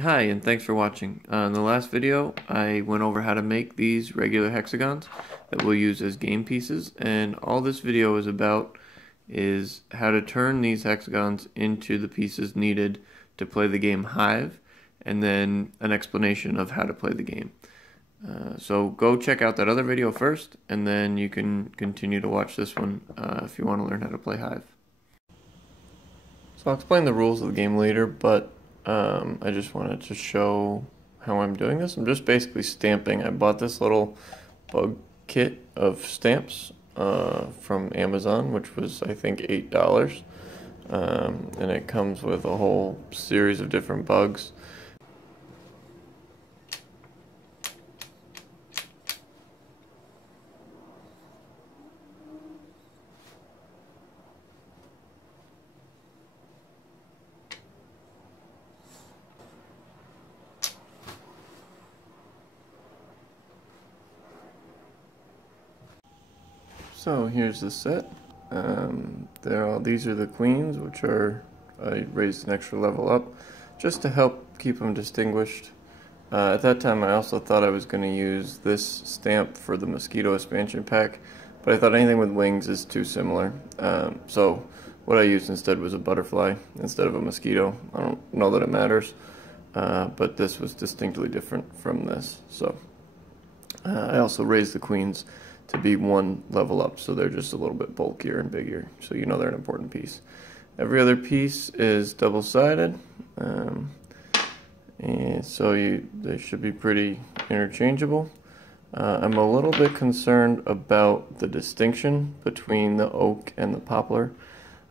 Hi, and thanks for watching. In the last video, I went over how to make these regular hexagons that we'll use as game pieces, and all this video is about is how to turn these hexagons into the pieces needed to play the game Hive, and then an explanation of how to play the game. So go check out that other video first, and then you can continue to watch this one if you want to learn how to play Hive. So I'll explain the rules of the game later, but I just wanted to show how I'm doing this. I'm just basically stamping. I bought this little bug kit of stamps from Amazon, which was I think $8, and it comes with a whole series of different bugs. So here's the set. These are the queens, which I raised an extra level up just to help keep them distinguished. At that time I also thought I was going to use this stamp for the mosquito expansion pack, but I thought anything with wings is too similar. So what I used instead was a butterfly instead of a mosquito. I don't know that it matters, but this was distinctly different from this. So I also raised the queens to be one level up, so they're just a little bit bulkier and bigger, so you know they're an important piece. Every other piece is double-sided, and so they should be pretty interchangeable. I'm a little bit concerned about the distinction between the oak and the poplar.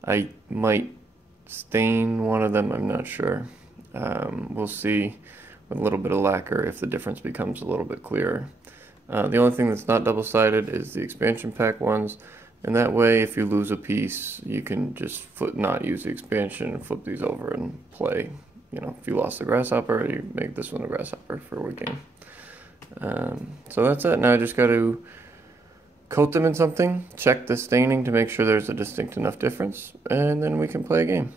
I might stain one of them, I'm not sure. We'll see with a little bit of lacquer if the difference becomes a little bit clearer. The only thing that's not double-sided is the expansion pack ones, and that way if you lose a piece you can just not use the expansion and flip these over and play. You know, if you lost the grasshopper, you make this one a grasshopper for a wood game. So that's it. Now I just got to coat them in something, check the staining to make sure there's a distinct enough difference, and then we can play a game.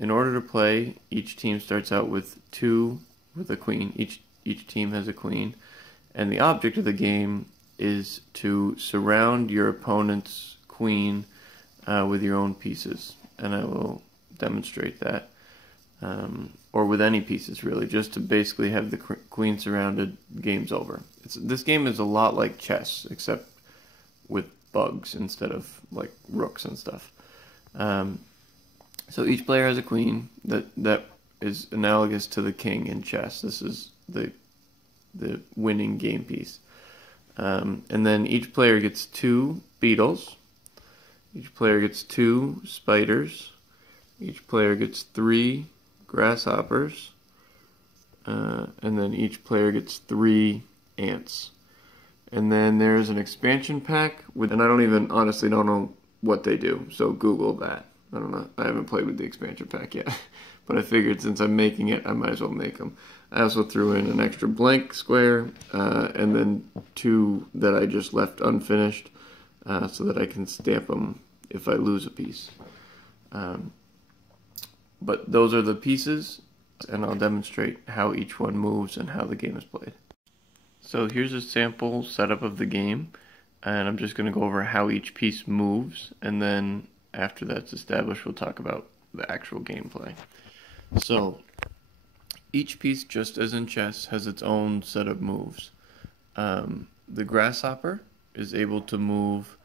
In order to play, each team starts out with a queen. Each team has a queen, and the object of the game is to surround your opponent's queen with your own pieces, and I will demonstrate that, or with any pieces really, just to basically have the queen surrounded. Game's over. This game is a lot like chess, except with bugs instead of like rooks and stuff. So each player has a queen that is analogous to the king in chess. This is the winning game piece. And then each player gets 2 beetles. Each player gets 2 spiders. Each player gets 3 grasshoppers. And then each player gets 3 ants. And then there's an expansion pack and I honestly don't know what they do. So Google that. I don't know. I haven't played with the expansion pack yet, but I figured since I'm making it, I might as well make them. I also threw in an extra blank square, and then 2 that I just left unfinished, so that I can stamp them if I lose a piece. But those are the pieces, and I'll demonstrate how each one moves and how the game is played. So here's a sample setup of the game, and I'm just going to go over how each piece moves, and then after that's established, we'll talk about the actual gameplay. So each piece, just as in chess, has its own set of moves. The grasshopper is able to move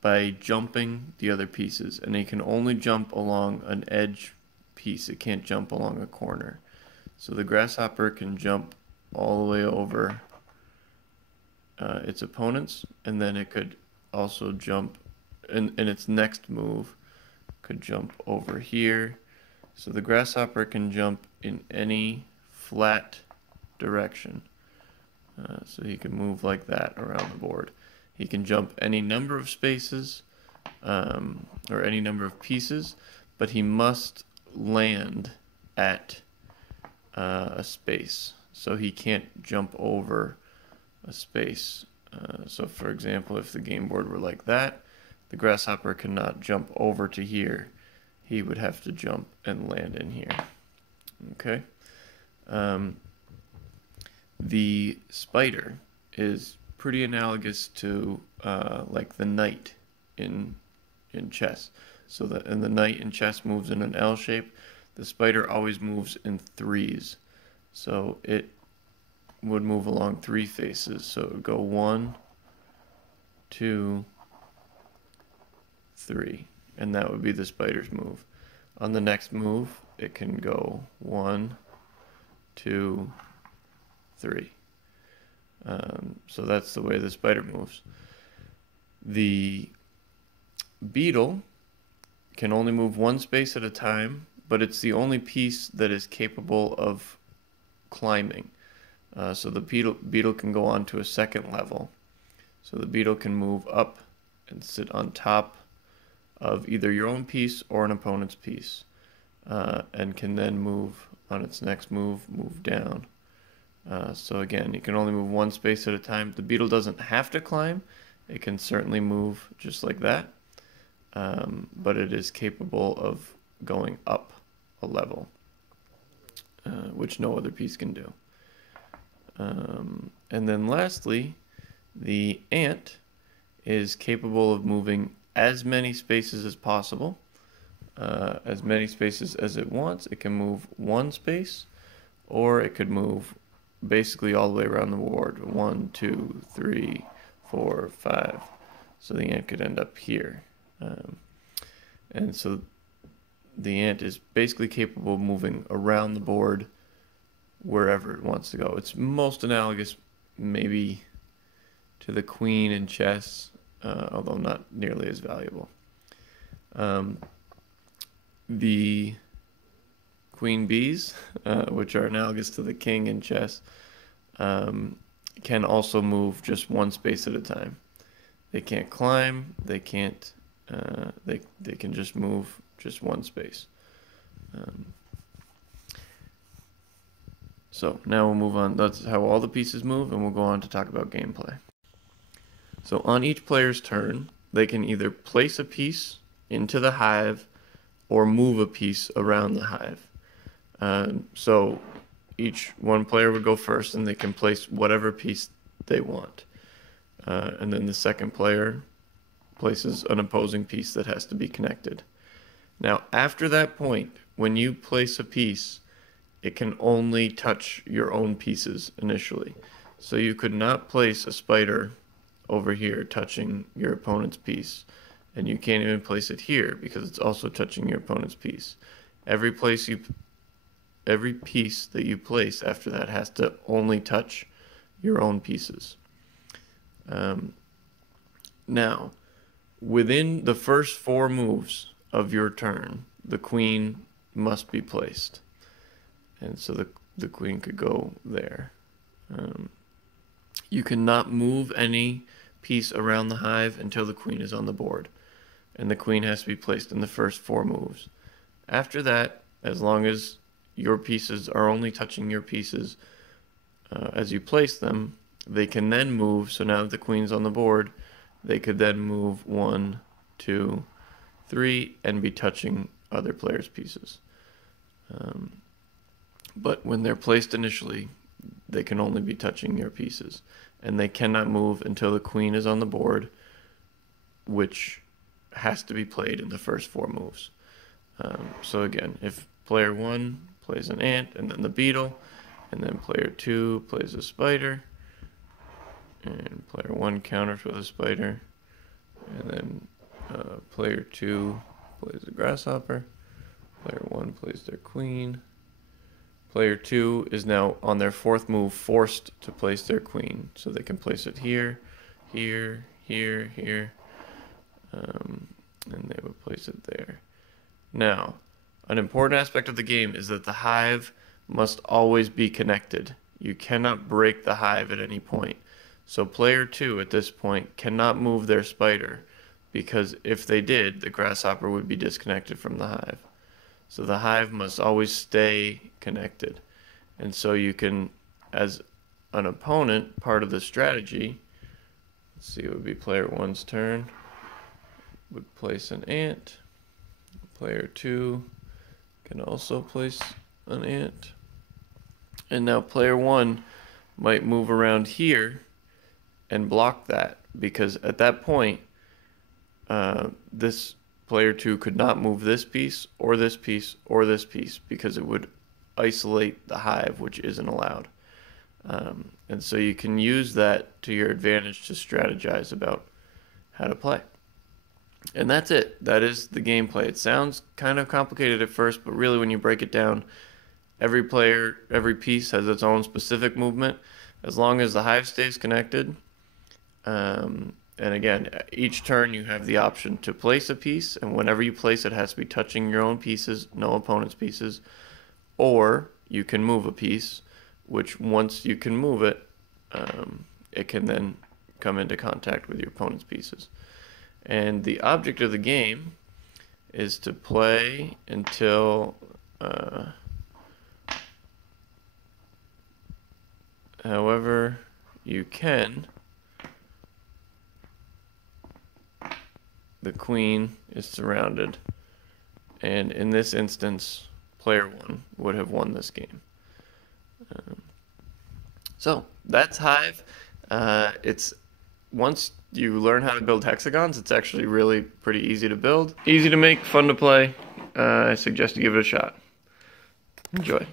by jumping the other pieces, and it can only jump along an edge piece. It can't jump along a corner. So the grasshopper can jump all the way over its opponents, and then it could also jump in its next move, could jump over here. So the grasshopper can jump in any flat direction. So he can move like that around the board. He can jump any number of spaces, or any number of pieces, but he must land at a space. So he can't jump over a space. So for example, if the game board were like that, the grasshopper cannot jump over to here. He would have to jump and land in here. Okay. The spider is pretty analogous to like the knight in chess. So the knight in chess moves in an L shape. The spider always moves in threes. So it would move along three faces. So it would go 1, 2, 3. And that would be the spider's move. On the next move, it can go 1, 2, 3. So that's the way the spider moves. The beetle can only move one space at a time, but it's the only piece that is capable of climbing. So the beetle can go on to a second level. So the beetle can move up and sit on top of either your own piece or an opponent's piece, and can then move on its next move down. So again, you can only move one space at a time. The beetle doesn't have to climb. It can certainly move just like that, but it is capable of going up a level, which no other piece can do. And then lastly, the ant is capable of moving as many spaces as possible, as many spaces as it wants. It can move one space, or it could move basically all the way around the board. 1, 2, 3, 4, 5. So the ant could end up here. And so the ant is basically capable of moving around the board wherever it wants to go. It's most analogous maybe to the queen in chess, although not nearly as valuable. The queen bees, which are analogous to the king in chess, can also move just one space at a time. They can't climb. They can't. They can just move just one space. So now we'll move on. That's how all the pieces move, and we'll go on to talk about gameplay. So on each player's turn, they can either place a piece into the hive or move a piece around the hive. So each one player would go first, and they can place whatever piece they want. And then the second player places an opposing piece that has to be connected. Now, after that point, when you place a piece, it can only touch your own pieces initially. So you could not place a spider over here touching your opponent's piece. And you can't even place it here because it's also touching your opponent's piece. Every piece that you place after that has to only touch your own pieces. Now, within the first 4 moves of your turn, the queen must be placed. And so the queen could go there. You cannot move any piece around the hive until the queen is on the board. And the queen has to be placed in the first 4 moves. After that, as long as your pieces are only touching your pieces as you place them, they can then move. So now that the queen's on the board, they could then move 1, 2, 3 and be touching other players' pieces. But when they're placed initially, they can only be touching your pieces. And they cannot move until the queen is on the board, which has to be played in the first 4 moves. So again, if player 1 plays an ant and then the beetle, and then player 2 plays a spider, and player 1 counters with a spider, and then player 2 plays a grasshopper, player 1 plays their queen, player 2 is now on their 4th move forced to place their queen, so they can place it here, here, here, here, and they would place it there. Now, an important aspect of the game is that the hive must always be connected. You cannot break the hive at any point. So player 2 at this point cannot move their spider, because if they did, the grasshopper would be disconnected from the hive. So the hive must always stay connected. And so you can, as an opponent, part of the strategy, let's see, it would be player 1's turn, would place an ant. Player 2 can also place an ant. And now player 1 might move around here and block that, because at that point, this player 2 could not move this piece or this piece or this piece, because it would isolate the hive, which isn't allowed. And so you can use that to your advantage to strategize about how to play. And that's it. That is the gameplay. It sounds kind of complicated at first, but really when you break it down, every player, every piece has its own specific movement, as long as the hive stays connected. And again, each turn you have the option to place a piece, and whenever you place it, it has to be touching your own pieces, no opponent's pieces, or you can move a piece, which once you can move it, it can then come into contact with your opponent's pieces. And the object of the game is to play until however you can, the queen is surrounded, and in this instance player 1 would have won this game. So that's Hive. It's once you learn how to build hexagons, it's actually really pretty easy to build, easy to make, fun to play. I suggest you give it a shot. Enjoy.